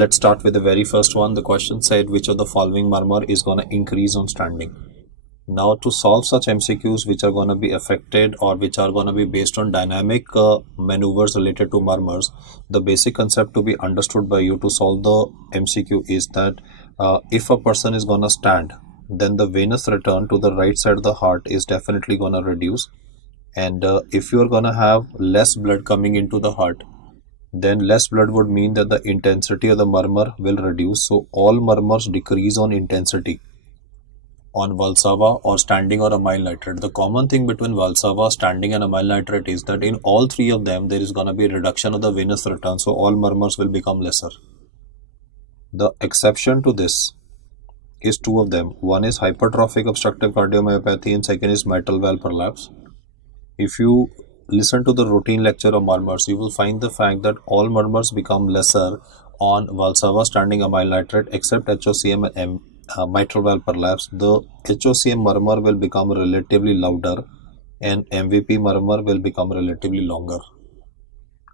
Let's start with the very first one. The question said, which of the following murmur is going to increase on standing? Now, to solve such MCQs which are going to be affected or which are going to be based on dynamic maneuvers related to murmurs, the basic concept to be understood by you to solve the MCQ is that if a person is going to stand, then the venous return to the right side of the heart is definitely going to reduce. And if you are going to have less blood coming into the heart, then less blood would mean that the intensity of the murmur will reduce. So all murmurs decrease on intensity on Valsalva or standing or amyl nitrate. The common thing between Valsalva, standing and amyl nitrate is that in all three of them there is going to be a reduction of the venous return, so all murmurs will become lesser. The exception to this is two of them. One is hypertrophic obstructive cardiomyopathy and second is mitral valve prolapse. If you listen to the routine lecture of murmurs, you will find the fact that all murmurs become lesser on Valsalva, standing, amyl nitrate except HOCM and mitral valve prolapse. The HOCM murmur will become relatively louder and MVP murmur will become relatively longer.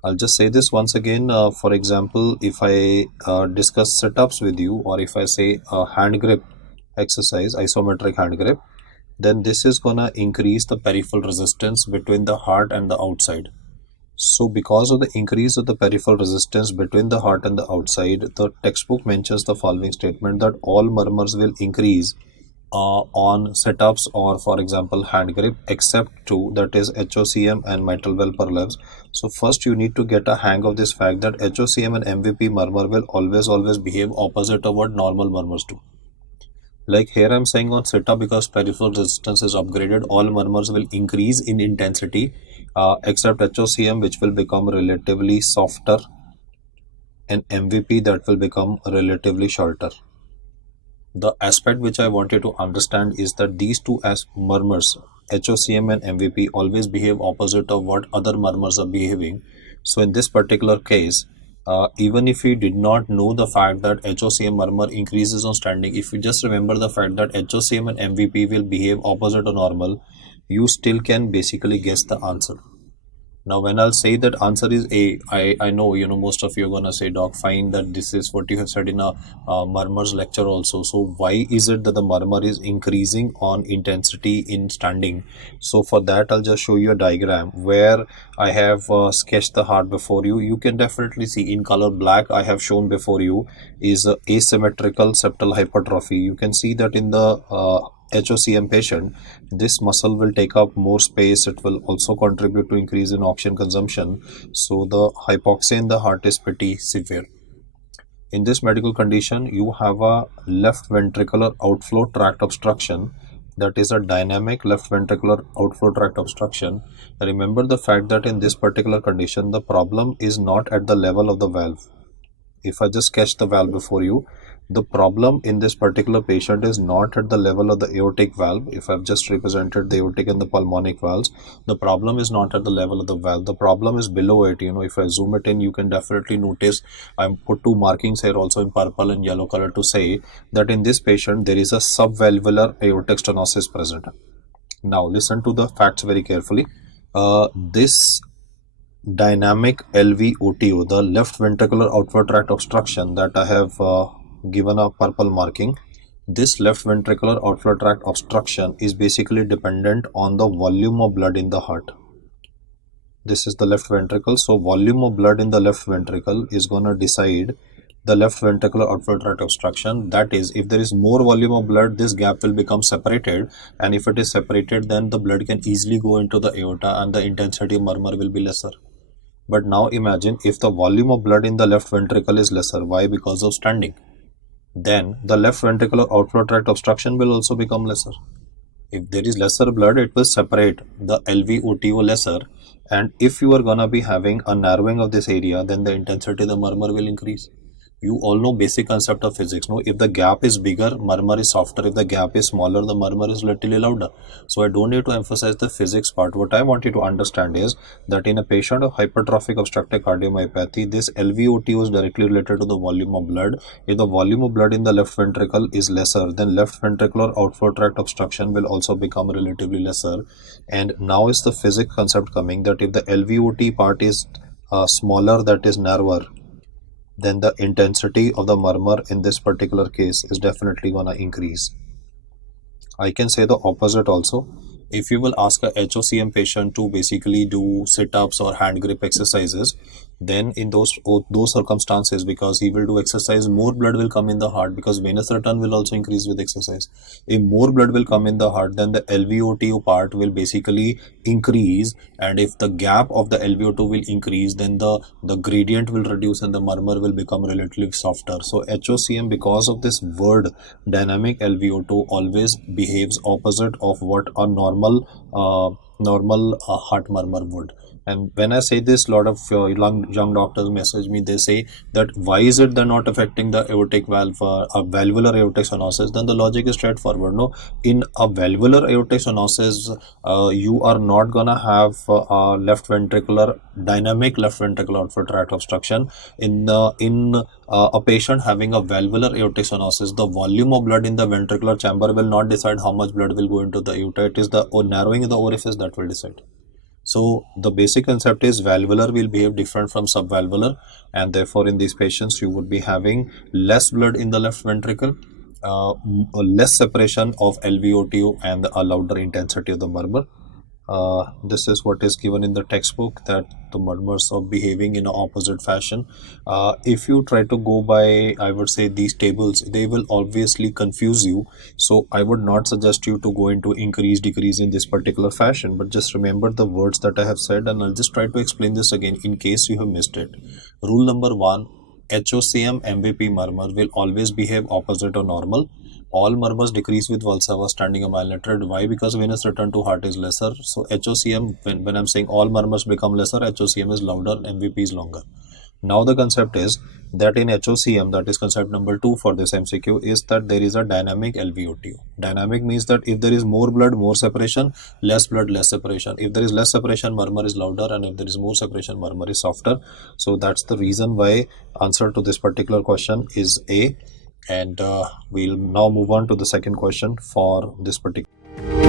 I'll just say this once again. For example, if I discuss sit-ups with you, or if I say a hand grip exercise, isometric hand grip, then this is gonna increase the peripheral resistance between the heart and the outside. So because of the increase of the peripheral resistance between the heart and the outside, the textbook mentions the following statement that all murmurs will increase on sit-ups or, for example, hand grip, except two, that is HOCM and mitral valve prolapse. So first you need to get a hang of this fact that HOCM and MVP murmur will always behave opposite of what normal murmurs do. Like here I'm saying on sit-up, because peripheral resistance is upgraded, all murmurs will increase in intensity except HOCM, which will become relatively softer, and MVP that will become relatively shorter. The aspect which I want you to understand is that these two as murmurs, HOCM and MVP, always behave opposite of what other murmurs are behaving. So in this particular case, even if you did not know the fact that HOCM murmur increases on standing, if you just remember the fact that HOCM and MVP will behave opposite to normal, you still can basically guess the answer. Now when I'll say that answer is A, I know most of you are gonna say, doc, fine, that this is what you have said in a murmurs lecture also. So why is it that the murmur is increasing on intensity in standing? So for that I'll just show you a diagram where I have sketched the heart before you. You can definitely see in color black I have shown before you is asymmetrical septal hypertrophy. You can see that in the HOCM patient, this muscle will take up more space. It will also contribute to increase in oxygen consumption. So the hypoxia in the heart is pretty severe. In this medical condition, you have a left ventricular outflow tract obstruction. That is a dynamic left ventricular outflow tract obstruction. Remember the fact that in this particular condition, the problem is not at the level of the valve. If I just sketch the valve before you, the problem in this particular patient is not at the level of the aortic valve. If I've just represented the aortic and the pulmonic valves, the problem is not at the level of the valve. The problem is below it. If I zoom it in, you can definitely notice I put two markings here also in purple and yellow color to say that in this patient there is a subvalvular aortic stenosis present. Now listen to the facts very carefully. This dynamic LVOTO, the left ventricular outflow tract obstruction that I have given a purple marking, this left ventricular outflow tract obstruction is basically dependent on the volume of blood in the heart. This is the left ventricle, so volume of blood in the left ventricle is going to decide the left ventricular outflow tract obstruction. That is, if there is more volume of blood, this gap will become separated, and if it is separated, then the blood can easily go into the aorta and the intensity of murmur will be lesser. But now imagine if the volume of blood in the left ventricle is lesser. Why? Because of standing. Then the left ventricular outflow tract obstruction will also become lesser. If there is lesser blood, it will separate the LVOTO lesser, and if you are gonna be having a narrowing of this area, then the intensity of the murmur will increase. You all know basic concept of physics, no? If the gap is bigger, murmur is softer. If the gap is smaller, the murmur is relatively louder. So I don't need to emphasize the physics part. What I want you to understand is that in a patient of hypertrophic obstructive cardiomyopathy, this LVOT is directly related to the volume of blood. If the volume of blood in the left ventricle is lesser, then left ventricular outflow tract obstruction will also become relatively lesser. And now is the physics concept coming that if the LVOT part is smaller, that is narrower, then the intensity of the murmur in this particular case is definitely gonna increase. I can say the opposite also. If you will ask a HOCM patient to basically do sit-ups or hand grip exercises, then in those circumstances, because he will do exercise, more blood will come in the heart, because venous return will also increase with exercise. If more blood will come in the heart, then the LVOTU part will basically increase, and if the gap of the LVO2 will increase, then the gradient will reduce and the murmur will become relatively softer. So HOCM, because of this word dynamic LVO2, always behaves opposite of what a normal heart murmur would. And when I say this, a lot of young doctors message me. They say that why is it they're not affecting the aortic valve, a valvular aortic stenosis? Then the logic is straightforward. No, in a valvular aortic stenosis, you are not gonna have a dynamic left ventricular outflow tract obstruction. In a patient having a valvular aortic stenosis, the volume of blood in the ventricular chamber will not decide how much blood will go into the aorta. It is the narrowing of the orifice that will decide. So the basic concept is valvular will behave different from subvalvular, and therefore in these patients you would be having less blood in the left ventricle, less separation of LVOTU, and a louder intensity of the murmur. This is what is given in the textbook, that the murmurs are behaving in an opposite fashion. If you try to go by, I would say, these tables, they will obviously confuse you. So I would not suggest you to go into increase decrease in this particular fashion, but just remember the words that I have said, and I'll just try to explain this again in case you have missed it. Rule number 1, HOCM MVP murmur will always behave opposite or normal. All murmurs decrease with Valsalva standing a mile lateral. Why? Because venous return to heart is lesser. So HOCM, when I'm saying all murmurs become lesser, HOCM is louder, MVP is longer. Now the concept is that in HOCM, that is concept number 2 for this MCQ, is that there is a dynamic LVOTU. Dynamic means that if there is more blood, more separation; less blood, less separation. If there is less separation, murmur is louder, and if there is more separation, murmur is softer. So that's the reason why answer to this particular question is A. And we'll now move on to the second question for this particular.